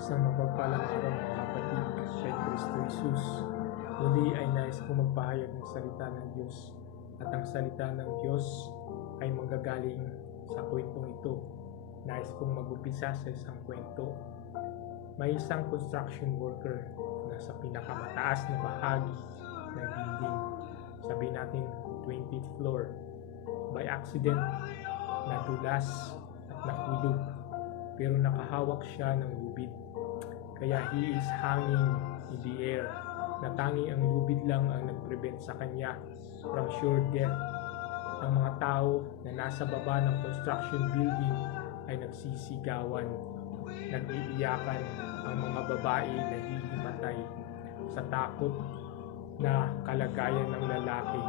Isang mapagpalang araw mga kapatid kay Kristo Jesus. Muli ay nais kong magpahayag ng salita ng Diyos at ang salita ng Diyos ay manggagaling sa kwentong ito. Nais kong mag-umpisa sa isang kwento. May isang construction worker na sa pinakamataas na bahagi ng dingding, sabihin natin 20th floor. By accident, nadulas at nahulog, pero nakahawak siya ng lubid. Kaya he is hanging in the air, na tanging ang lubid lang ang nag-prevent sa kanya from sure death. Ang mga tao na nasa baba ng construction building ay nagsisigawan, nag-iiyakan, ang mga babae nahihimatay sa takot na kalagayan ng lalaki.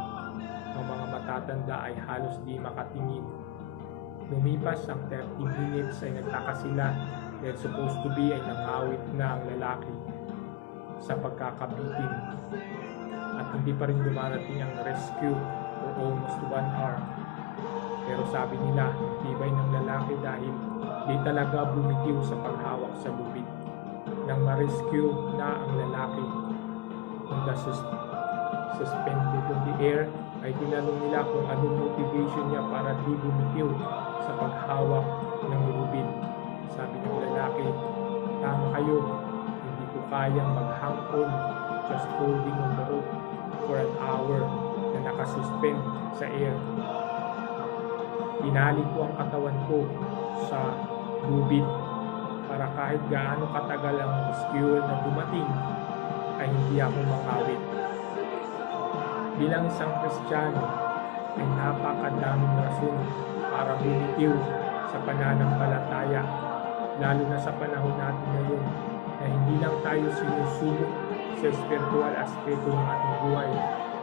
Ang mga matatanda ay halos di makatingin. Lumipas ang 30 minutes ay nagtaka sila dahil supposed to be ay nangawit na ang lalaki sa pagkakabitin at hindi pa rin dumarating ang rescue for almost 1 hour. Pero sabi nila, tibay ng lalaki dahil di talaga bumitiw sa paghawak sa lubid. Nang ma-rescue na ang lalaki on the suspended in the air, ay tinanong nila kung anong motivation niya para di bumitiw sa paghawak ng lubid. Sabi ng lalaki, tama kayo, hindi ko kayang mag-hang on just holding on the rope for an hour na nakasuspend sa air. Pinali ko ang katawan ko sa lubid para kahit gaano katagal ang rescuer na dumating ay hindi ako makawit. Bilang isang Kristiyano ay napakadaming rason para bumitiw sa pananampalataya, lalo na sa panahon natin ngayon na hindi lang tayo sinusubok sa spiritual aspeto ng ating buhay,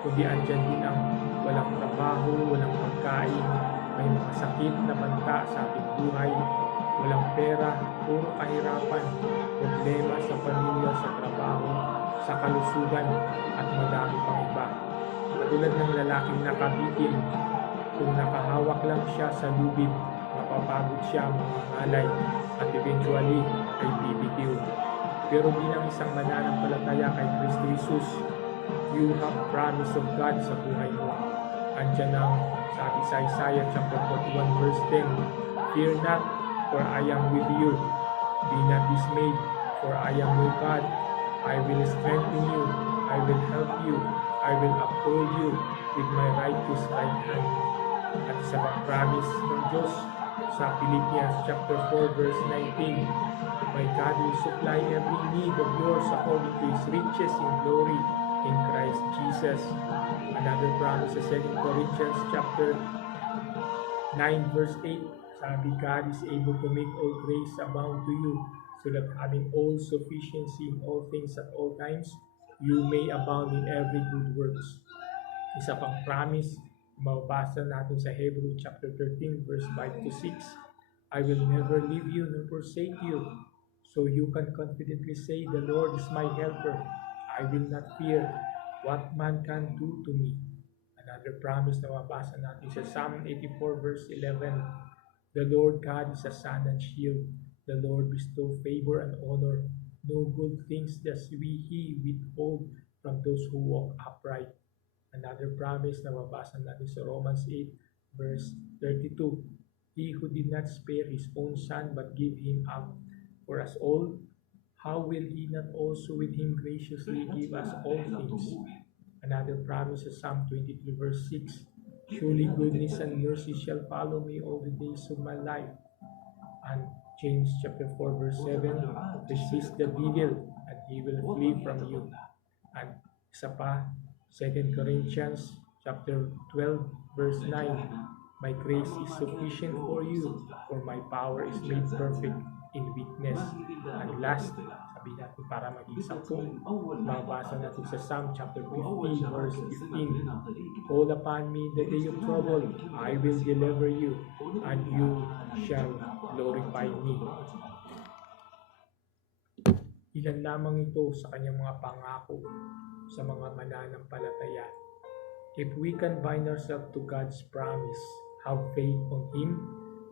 kundi andyan din ang walang trabaho, walang pagkain, may mga sakit na banta sa ating buhay, walang pera, puro kahirapan, problema sa pamilya, sa trabaho, sa kalusugan at madami pang iba. Katulad ng lalaking nakabitin, kung nakahawak lang siya sa lubid, mapapagod siya, mangangalay, at eventually ay bibitiw. Pero bilang isang mananampalataya kay Kristo Jesus, you have promise of God sa buhay mo. Andiyan ang sabi sa Isaiah chapter 41 verse 10, fear not, for I am with you. Be not dismayed, for I am your God. I will strengthen you. I will help you. I will uphold you with my righteous right hand. At sa pag-promise ng Diyos sa Philippians chapter 4 verse 19, my God will supply every need of yours according to His riches in glory in Christ Jesus. Another promise sa 2 Corinthians chapter 9 verse 8, sabi, God is able to make all grace abound to you, so that having all sufficiency in all things at all times, you may abound in every good works. Isa pang promise, mababasa natin sa Hebrew chapter 13 verse 5 to 6, I will never leave you nor forsake you. So you can confidently say, the Lord is my helper. I will not fear what man can do to me. Another promise na mabasa natin sa Psalm 84 verse 11, the Lord God is a sun and shield. The Lord bestow favor and honor. No good things does He withhold from those who walk upright. Another promise na mabasa natin sa Romans 8 verse 32, He who did not spare His own Son but gave Him up for us all, how will He not also with Him graciously give us all things? Another promise is Psalm 23 verse 6, surely goodness and mercy shall follow me all the days of my life. And James chapter 4 verse 7, resist the devil and he will flee from you. And isa pa, 2 Corinthians chapter 12 verse 9, my grace is sufficient for you, for my power is made perfect in weakness. And last, sabi natin para maging saktong, mabasa natin sa Psalm chapter 15 verse 15, call upon me in the day of trouble, I will deliver you, and you shall glorify me. Ilan lamang ito sa kanyang mga pangako sa mga mananampalataya. If we can bind ourselves to God's promise, have faith on Him,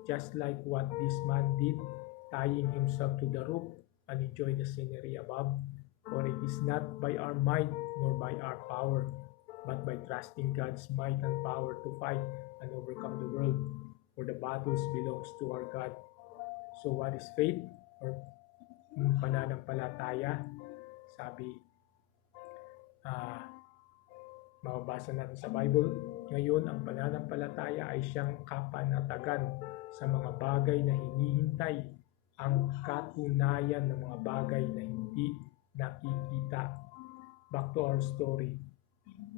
just like what this man did, tying himself to the rope, and enjoy the scenery above. For it is not by our might nor by our power, but by trusting God's might and power to fight and overcome the world. For the battles belongs to our God. So what is faith or pananampalataya? Sabi, mababasa natin sa Bible, ngayon ang pananampalataya ay siyang kapanatagan sa mga bagay na hinihintay, ang katunayan ng mga bagay na hindi nakikita. Back to our story.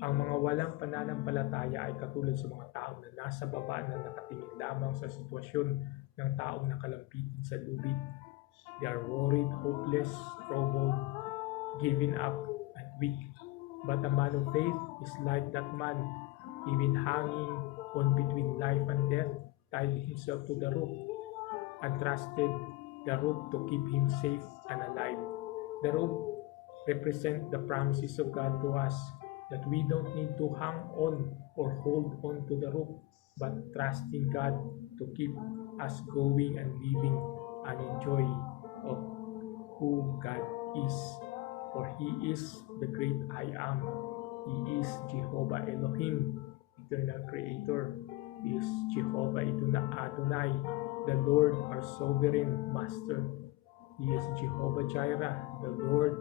Ang mga walang pananampalataya ay katulad sa mga taong na nasa baba na nakatingin lamang sa sitwasyon ng taong nakalampitin sa lubid. They are worried, hopeless, troubled, giving up, and weak. But a man of faith is like that man, even hanging on between life and death, tied himself to the rope and trusted the rope to keep him safe and alive. The rope represents the promises of God to us, that we don't need to hang on or hold on to the rope, but trust in God to keep us going and living and enjoy of who God is. For He is the great I am. He is Jehovah Elohim, eternal creator. He is Jehovah Adonai, the Lord our sovereign master. He is Jehovah Jireh, the Lord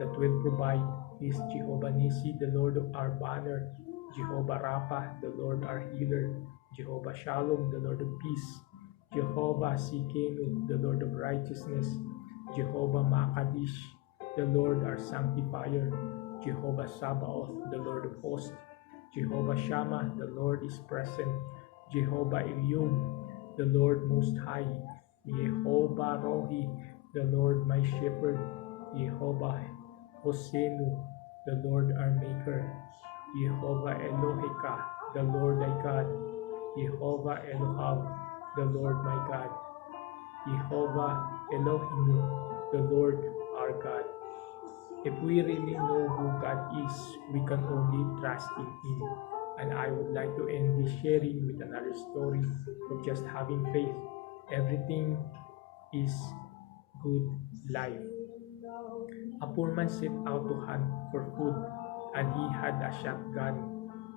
that will provide. He is Jehovah Nisi, the Lord of our banner. Jehovah Rapha, the Lord our healer. Jehovah Shalom, the Lord of peace. Jehovah Sikenu, the Lord of righteousness. Jehovah Makadish, the Lord our sanctifier. Jehovah Sabaoth, the Lord of hosts. Jehovah Shammah, the Lord is present. Jehovah Elium, the Lord most high. Jehovah Rohi, the Lord my shepherd. Jehovah Hosenu, the Lord our maker. Jehovah Eloheka, the Lord thy God. Jehovah Elohim, the Lord my God. Jehovah Elohim, the Lord our God. If we really know who God is, we can only trust in Him. And I would like to end this sharing with another story of just having faith. Everything is good life. A poor man set out to hunt for food, and he had a shotgun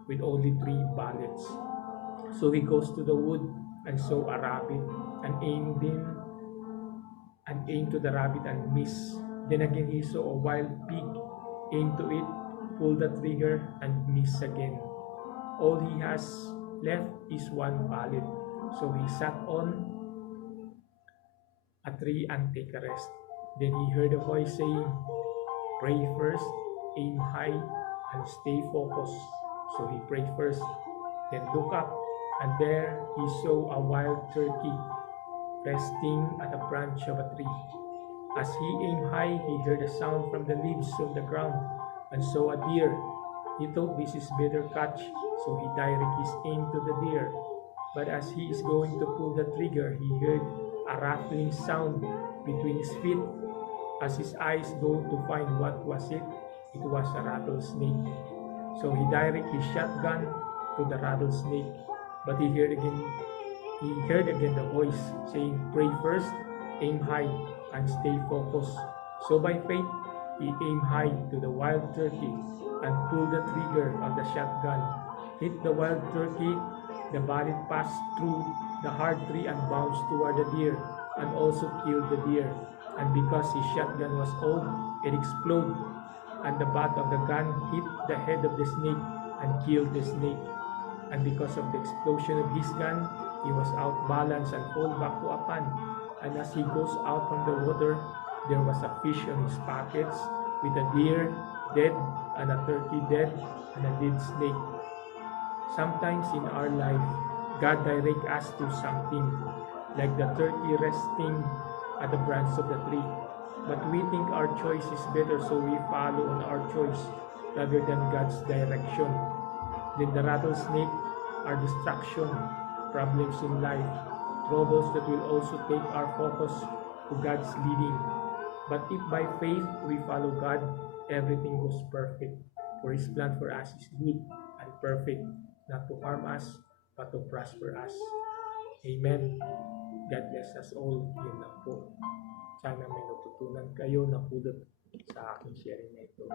with only 3 bullets. So he goes to the wood and saw a rabbit and aimed to the rabbit and miss. Then again he saw a wild pig, aimed to it, pulled the trigger and miss again. All he has left is 1 bullet. So he sat on a tree and take a rest. Then he heard a voice saying, "Pray first, aim high, and stay focused." So he prayed first, then looked up, and there he saw a wild turkey resting at a branch of a tree. As he aimed high, he heard a sound from the leaves on the ground and saw a deer. He thought, "This is better catch," so he directed his aim to the deer. But as he is going to pull the trigger, he heard a rattling sound between his feet. As his eyes go to find what was it was a rattlesnake. So he directed his shotgun to the rattlesnake. But he heard again the voice saying, "Pray first, aim high, and stay focused." So by faith, he aimed high to the wild turkey and pulled the trigger of the shotgun. Hit the wild turkey, the bullet passed through the hard tree and bounced toward the deer, and also killed the deer. And because his shotgun was old, it exploded, and the butt of the gun hit the head of the snake and killed the snake. And because of the explosion of his gun, he was outbalanced and fell back to a pond. And as he goes out from the water, there was a fish on his pockets, with a deer dead, and a turkey dead, and a dead snake. Sometimes in our life, God directs us to something, like the turkey resting at the branch of the tree. But we think our choice is better, so we follow on our choice rather than God's direction. Then the rattlesnake are distraction, problems in life, troubles that will also take our focus to God's leading. But if by faith we follow God, everything goes perfect. For His plan for us is good and perfect, not to harm us, but to prosper us. Amen. God bless us all. Yun lang po. Sana may natutunan kayo na pulot sa aking sharing na ito.